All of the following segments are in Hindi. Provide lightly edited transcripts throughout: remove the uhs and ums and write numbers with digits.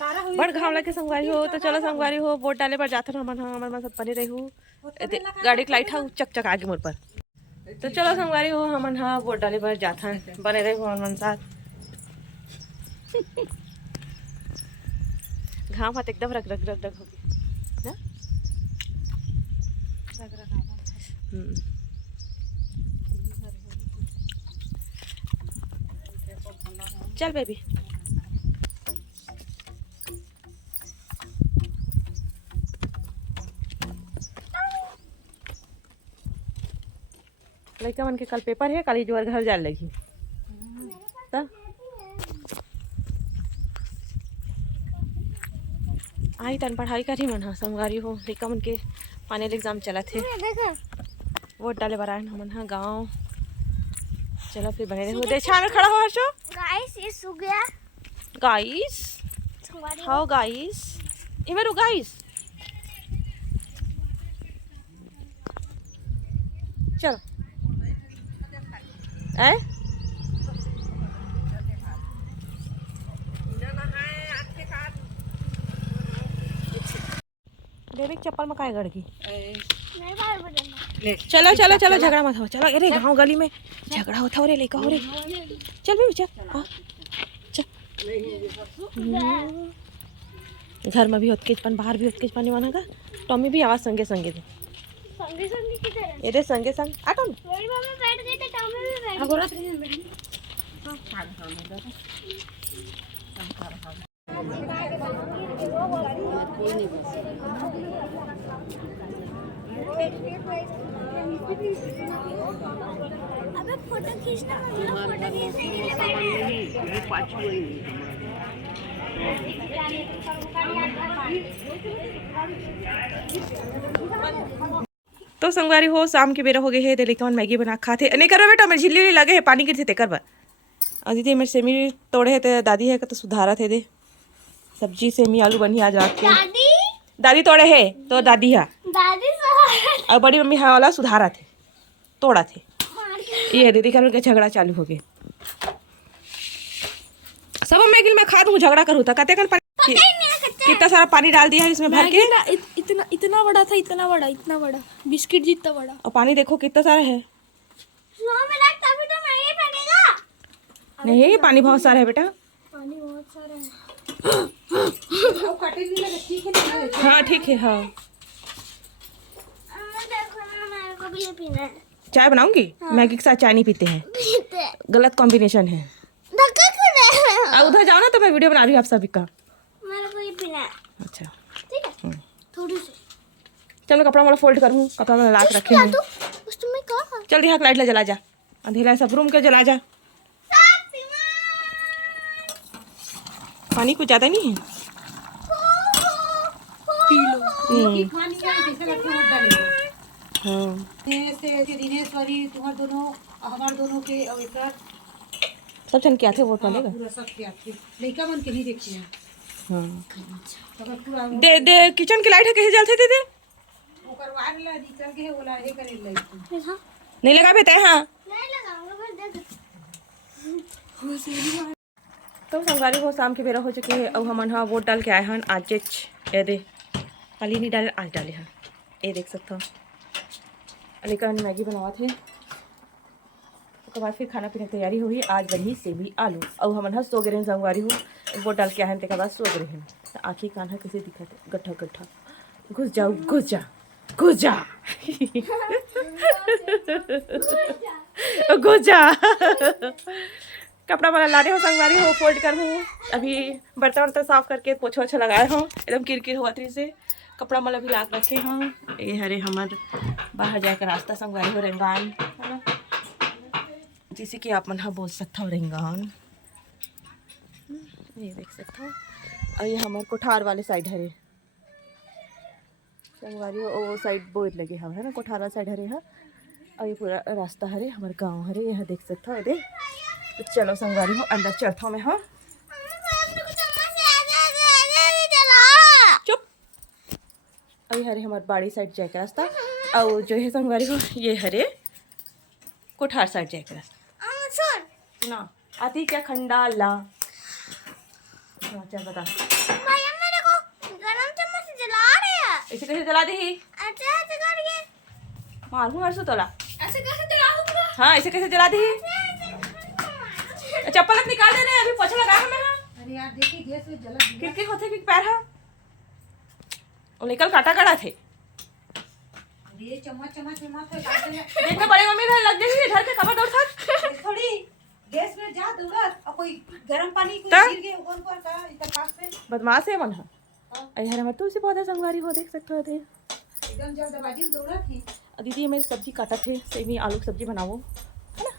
बड़ घाम लगे संगवारी हो। तो चलो संगवारी हो वोट डाले पर जाते हमारे सब बने रहू गाड़ी के लाइट है चक चक आगे मोड़ पर। तो चलो संगवारी हो हम हाँ वोट डाले पर जाता बने रहे मन साथ। घाम हाथ एकदम रग रग रग रग होगी ना। चल बेबी लड़का मन के कल पेपर है कल जोर घर जाए लगी तो आई तन पढ़ाई करी मन हाँ संगवारी हो लड़का मन के फाइनल एग्जाम चला थे वोट डाले बर आए हमन हाँ गाँव। चलो फिर बने रहो देखा में खड़ा हो हर्षो। गाइस ये सो गया गाइस हाउ गाइस इमें गाइस चलो ए देवी चप्पल में काय गड़ की चलो चलो चलो झगड़ा मत हो। चलो अरे गाँव गली में झगड़ा होता हो रे लेका हो रे चल भी चल हाँ चल। घर में भी होतकेचपन बाहर भी होतकेचपन वाला का टॉमी भी आवाज संगे संगे दे संगे संगे किधर ये दे संगे संग आ टॉमी मेरी मम्मी बैठ गई तो टॉमी भी बैठ आ गोरा अबे फोटो खींचना फोटो तो संगवारी हो शाम के बेरा हो गए है लेकिन मैगी बना खाते नहीं कर बेटा मेरी झिल्ली लगे है पानी गिरते कर बा दीदी मेरे सेमी तोड़े है तो दादी है तो सुधारा थे दे सब्जी सेमी आलू बनी आज रात के दादी तोड़े है तो दादी है और बड़ी मम्मी हाँ वाला सुधारा थे तोड़ा थे ये दीदी का उनका झगड़ा चालू हो गया। सब मैगी में खा दूँ झगड़ा करूँ कहते कर कितना सारा पानी डाल दिया है इसमें भर के इतना इतना बड़ा था इतना बड़ा बिस्किट जितना बड़ा और पानी देखो कितना सारा है। नहीं पानी बहुत सारा है बेटा पानी बहुत सारा है। हाँ ठीक है हाँ चाय बनाऊंगी हाँ। मैगी के साथ चाय नहीं पीते हैं गलत कॉम्बिनेशन है। उधर जाओ ना तो मैं वीडियो बना रही हूँ आप सभी का मेरे को ये पीना है। अच्छा ठीक है थोड़ी सी चल मैं कपड़ा वाला फोल्ड करूँ कपड़ा वाला लाके रखे हैं चल यहाँ लाइट ला जला जा अंधेरा सब रूम के जला जा। पानी कुछ ज़्यादा नहीं है पी लो हाँ दिनेश्वरी तुम्हारे दोनों हमारे दोनों के सब जन क्या थे वोट वाले का पूरा सब क्या थे लड़का मन के नहीं देखते हैं हाँ दे दे किचन की लाइट है कैसे जलते थे ओकर वायर ला निकल के ओला हे करे लाइट नहीं लगा बेटा हां नहीं लगाऊंगा बस दे तो संगवारी हो शाम के बेरा हो चुकी है अब हम हाँ वोट डाल के आए हैं आज ये दे कल ही नहीं डाले आज डाले हैं ये देख सकते हो लेकिन मैगी बनावा थे उसके बाद फिर खाना पीने की तैयारी हुई आज बनी सेवी आलू अब हम हाँ सो गए संगवारी हो वोट डाल के आए हैं बाद सो गए हैं आँखी कान्हा कैसे दिखा थे गड्ढा गड्ढा घुस जाओ घुस जा घुस जा घुस जा कपड़ा वाला लाने हो संगवारी हो फोल्ड कर हूँ अभी बर्तन वर्तन साफ करके पोछा वोछा लगाए हूँ एकदम किरकिर हुआ थी से कपड़ा वाला भी लाग रखे हूँ ये हरे हमारे बाहर जाकर रास्ता संगवारी हो रेंगान है ना जैसे कि आप मन हाँ बोल सकता हो रेंगान ये देख सकता हो और ये हमारे कोठार वाले साइड हरे संगवारी हो वो साइड बोर लगे हम है ना कोठार वाला साइड हरे है और ये पूरा रास्ता हरे हमारे गाँव हरे यहाँ देख सकता हो दे तो चलो संगवारी हो अंदर चढ़ता मैं हाँ चुप और ये हरे हमारे बाड़ी साइड जाए का रास्ता और जो है संगवारी हो ये हरे कोठार साइड जाए का रास्ता ना आती क्या खंडाला हाँ चल बता। भैया मेरे को गरम चम्मच से जला रहे हैं। इसे कैसे जला दी? अच्छा ऐसे करके मारू हर्षु तोला। ऐसे कैसे जलाऊंगा? हाँ इसे कैसे जला दी? चप्पल अपनी निकाल देना, अभी पोछा लगा हमें। अरे यार देखिए गैस में जला दिया। किरकिर होते कि पैर है और निकल काटा काटा थे। ये चम्मच चम्मच में मत काट देना। देखना बड़ी मम्मी इधर लग जाएगी, इधर के खबर दौड़ खा। थोड़ी गैस में जा दूंगा और कोई गर्म पानी कोई ता? गिर गए ऊपर पर का इधर पास में बदमाश है मन है। अरे हमारे तुलसी पौधा संगवारी हो, देख सकते हो थे। एकदम जल्दबाजी में दौड़ा थी। दीदी मेरी सब्जी काटा थे, सेमी आलू की सब्जी बनाओ है ना।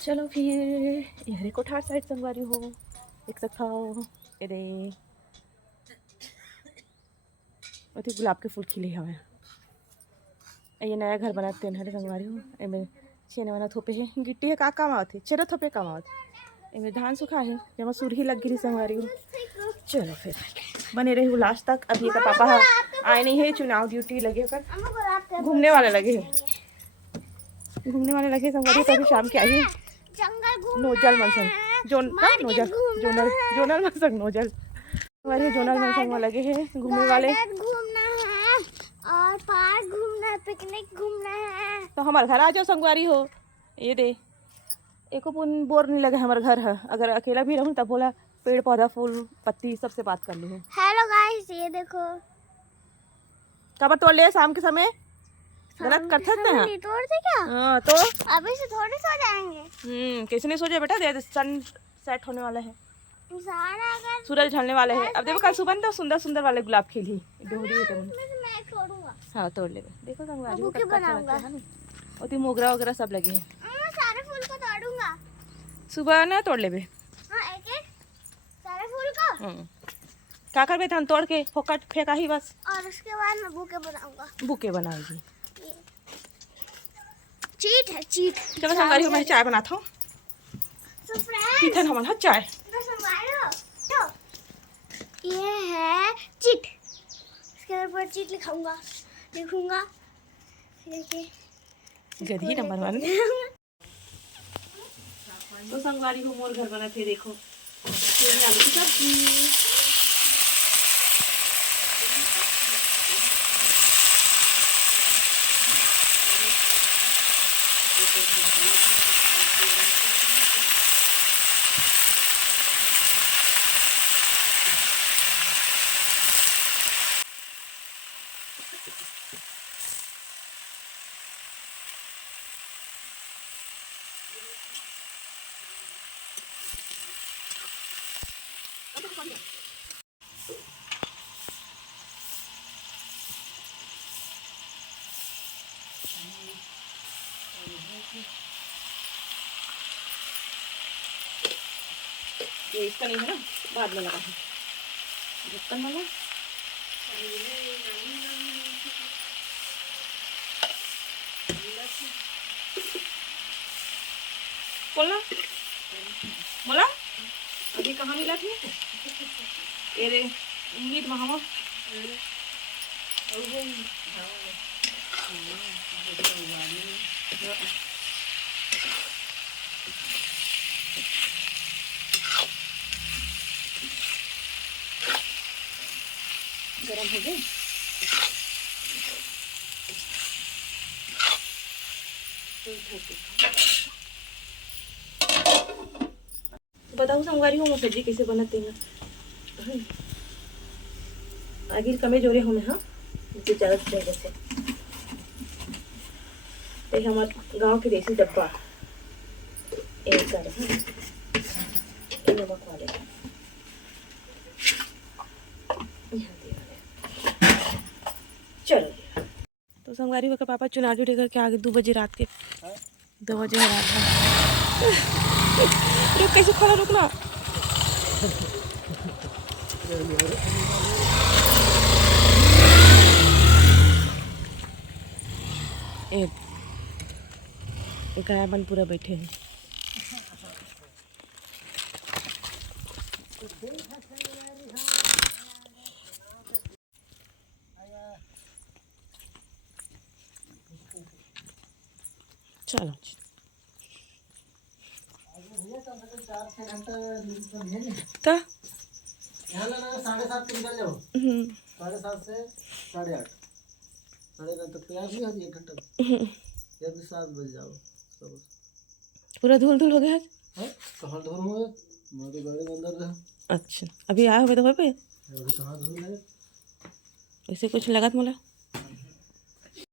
चलो फिर यहरे कोठार साइड संगवारी हो, देख सकते हो। ये दे अति गुलाब के फूल खिले हवे। ये नया घर बनाते हैं हरे संगवारी हो। एमे छेने वाला थोपे है, गिट्टी है का काम आवत है, छेरा थोपे काम आवत है। एमे धान सुखा है, जमा सुरही लग गिरी संगवारी हो। चलो फिर बने रही लास्ट तक। अभी का पापा आए नहीं है, चुनाव ड्यूटी लगे कर अम्मा गुलाब का घूमने वाले लगे हैं, घूमने वाले लगे संगवारी। तो अभी शाम के आई है जंगल घूम नोजल मनसंग नोजल जोनल जोनल मनसंग नोजल हमारे जोनल मनसंग में लगे हैं घूमने वाले। घूमना है और पार्क घूमना है, पिकनिक घूमना है। तो हमारे घर आ जाओ संगवारी हो। ये दे एको पुन बोर नहीं लगे हमारे घर है। अगर अकेला भी रहूँ तब बोला पेड़ पौधा फूल पत्ती सबसे बात कर लूँ। हेलो गाइस, ये देखो कबर तोड़ ले शाम के समय, गलत करते थे ना। नहीं तोड़ते क्या? हाँ तो अभी से थोड़ी सो जाएंगे। कैसे नहीं सोचे बेटा, दे सन सेट होने वाला है, सारा अगर सूरज ढलने वाले है। अब देखो कल सुबह तो सुंदर सुंदर वाले गुलाब खिली डोहरी है तो। इसमें से मैं तोड़ूंगा। हाँ तोड़ ले देखो संगवारी बुके बनाऊंगा। और मोगरा वगैरह सब लगे हैं। मैं सारे फूल को तोड़ूंगा। सुबह ना तोड़ ले बे। हाँ एक एक सारे फूल को। का कर बे धान तोड़ के फोकट फेंका ही बस। और उसके बाद मैं बुके बनाऊंगा। बुके बनाएगी। ये चीट है, चीट। चलो संगवारी हो, मैं चाय बनाता हूँ। तो फ्रेंड्स पीथन हमारा चाय। तो संगवारी तो ये है चीट। इसके ऊपर चीट लिखूंगा देखिए गधी नंबर 1। तो संगवारी हो मोर घर बना थे, देखो आलू की सब्जी। ये इसका नहीं है ना, बाद में लगा है ढक्कन वाला। बोला बोला अभी कहाँ मिला थी ये रे मीट महावा। गरम हो गए। बताओ संगवारी हो सब्जी कैसे बनाते हैं। आगे कमे जोरे हमें हाँ मुझे ज़्यादा चाहिए से। ये हमारे गांव के देसी डब्बा एक कर ये नमक वाले चलो। तो संगवारी होकर पापा चुनाव ड्यूटी करके आगे 2 बजे रात के 2 बजे रात का। रुक कैसे खड़ा रुकना। एक बन पूरा बैठे हैं। चलो तो यहाँ लेना 7:30 पे निकल जाओ, 7:30 से 8:30, 9:30 तक तैयार नहीं होती 1 घंटा में। जल्दी 7 बजे जाओ सब। पूरा धूल धूल हो गया है। हाँ कहाँ धूल हुए, मैं तो गाड़ी में अंदर रहा। अच्छा अभी आए हो तो पे अभी कहाँ धूल है। ऐसे कुछ लगा था मोला